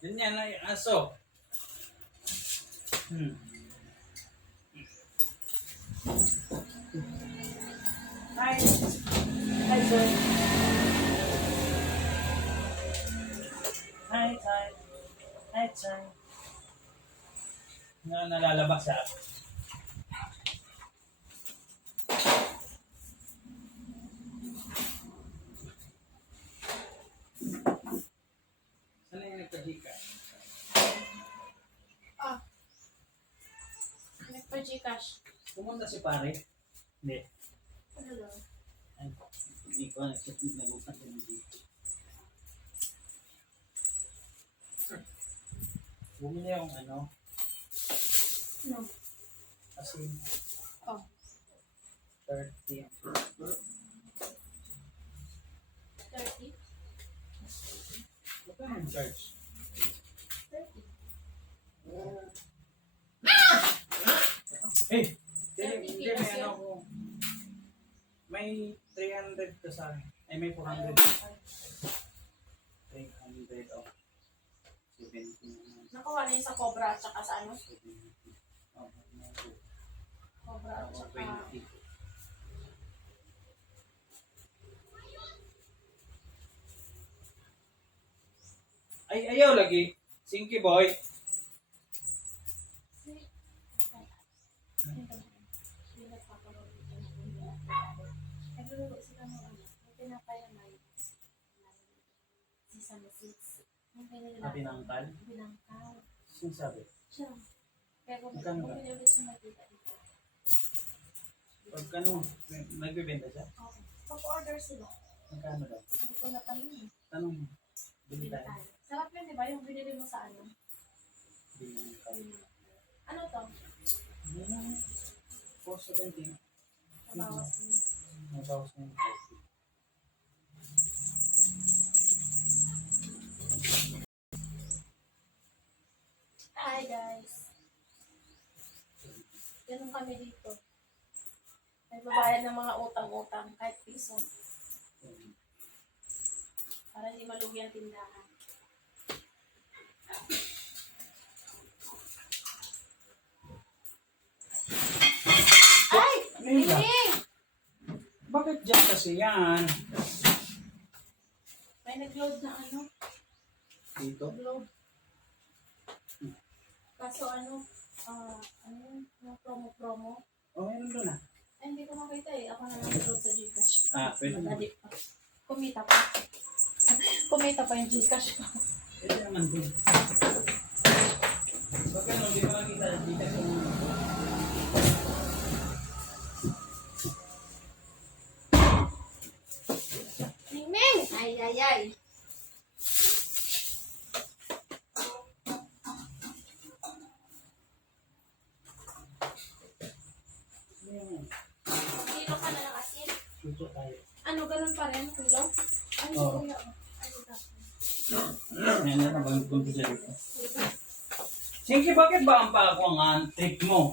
Ganyan na yung aso. Hi. Hi, sir. Hi, hi. Hi, sir. Nalalabas siya. Saan yung nagkahika? Ah, nagpa-Gcash. Pumunta si pare? Hindi. Ano lang? Ay, hindi ko nagbukas yung dito. Bumili akong ano, No. kasi Oh, 30. 30? Magkano yung charge? 30. Eh! Thirty Hindi, kilos may ano yun. ko. May 300 ka sa akin. Ay, may 400. 300 of 70. Nakuha na yun sa Cobra at saka sa ano? 70. Oh, Cobra at saka... 20. Ay, ayaw lagi. Sinky boy. Nagluluto sila ng ano. May tinapay na may sesame seeds. Yung pinili Binangkal? Binangkal. Sinasabi. Siya. Pero Magkano ba? bumili ulit siya nakita dito. Pagkano, nagbibenta siya? Okay. Pag-order sila. Magkano daw? Hindi ko na tanong eh. Tanong mo. Bili Bili tayo. tayo. Sarap yun, di ba? Yung binili mo sa ano? Binangkal. Ano to? 470. Nabawas mo. Nabawas na yung 40. Hi guys. Ganun kami dito. Nagbabayad ng mga utang-utang kahit piso. Para hindi malugi ang tindahan. Ay! Ano yun ba? Hindi! Bakit dyan kasi yan? May nag-load na ano? Dito? Nag-load. Kaso ano? Ano yung promo-promo? Oh, meron doon ah. Ay, hindi ko makita eh. Ako na lang nag-load sa Gcash. Ah, pwede na. Madali pa. Kumita pa. Kumita pa yung Gcash ko. Pwede naman din. Bakit ano, di ko nakita dito yung... Mingming! Ay, ay, ay. Kilo ka na lang asin. Suso tayo. Ano, ganun pa rin? Kilo? Ay, Oo. kuya. Ay, Ayan na, nabang-bunti siya dito. Sige, bakit ba ang pa ako ang trick mo?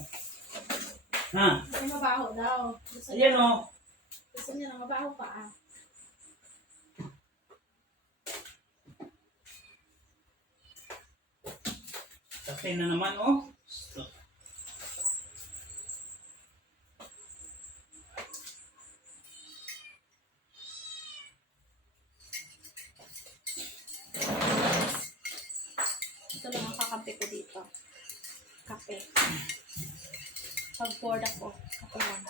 Ha? Ay, mabaho daw. Gusto Ayan niya, o. gusto niya na mabaho pa ah. Kasi na naman oh. Ito lang ang kakampi ko dito. Kape. Pag board ako, kape lang.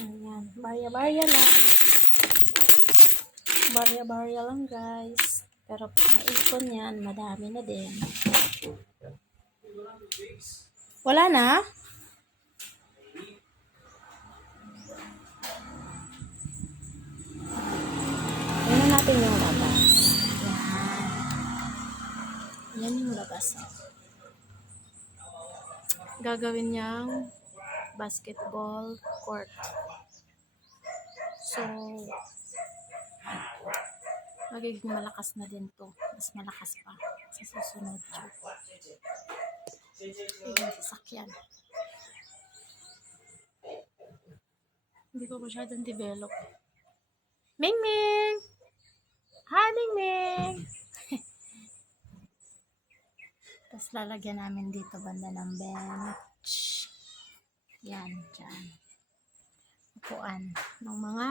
Ayan. Barya-barya lang. Barya-barya lang guys. Pero pag naipon yan, madami na din. Wala na? Tingnan natin yung labas. Yan. Yan yung labas. Gagawin niyang basketball court. So, magiging malakas na din to. Mas malakas pa sa susunod. Yung sasakyan. Hindi ko masyadong develop. Ming Ming! Hi, Ming Ming! Tapos lalagyan namin dito banda ng bench. Yan, dyan. Upuan ng mga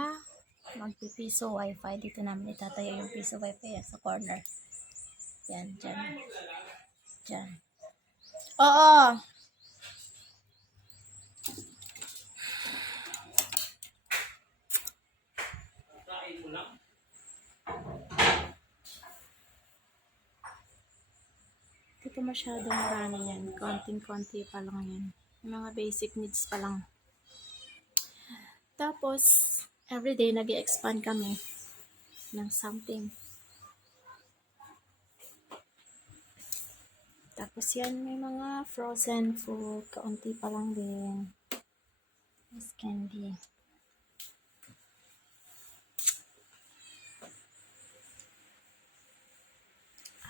magpipiso wifi. Dito namin itatayo yung piso wifi yan, sa corner. Yan, dyan. Dyan. Oo! Kain mo lang. Dito masyadong marami yan. Konting-konti pa lang yan. Yung mga basic needs pa lang. Tapos, everyday nag-expand kami ng something. Tapos yan, may mga frozen food. Kaunti pa lang din. Mas candy.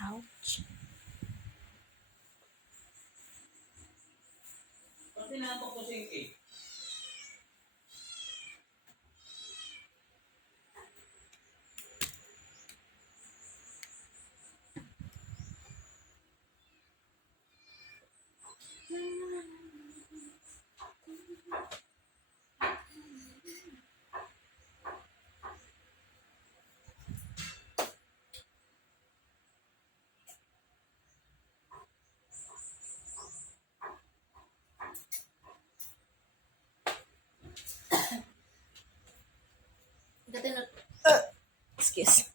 Ouch. Pati natin ko Singki. Excuse.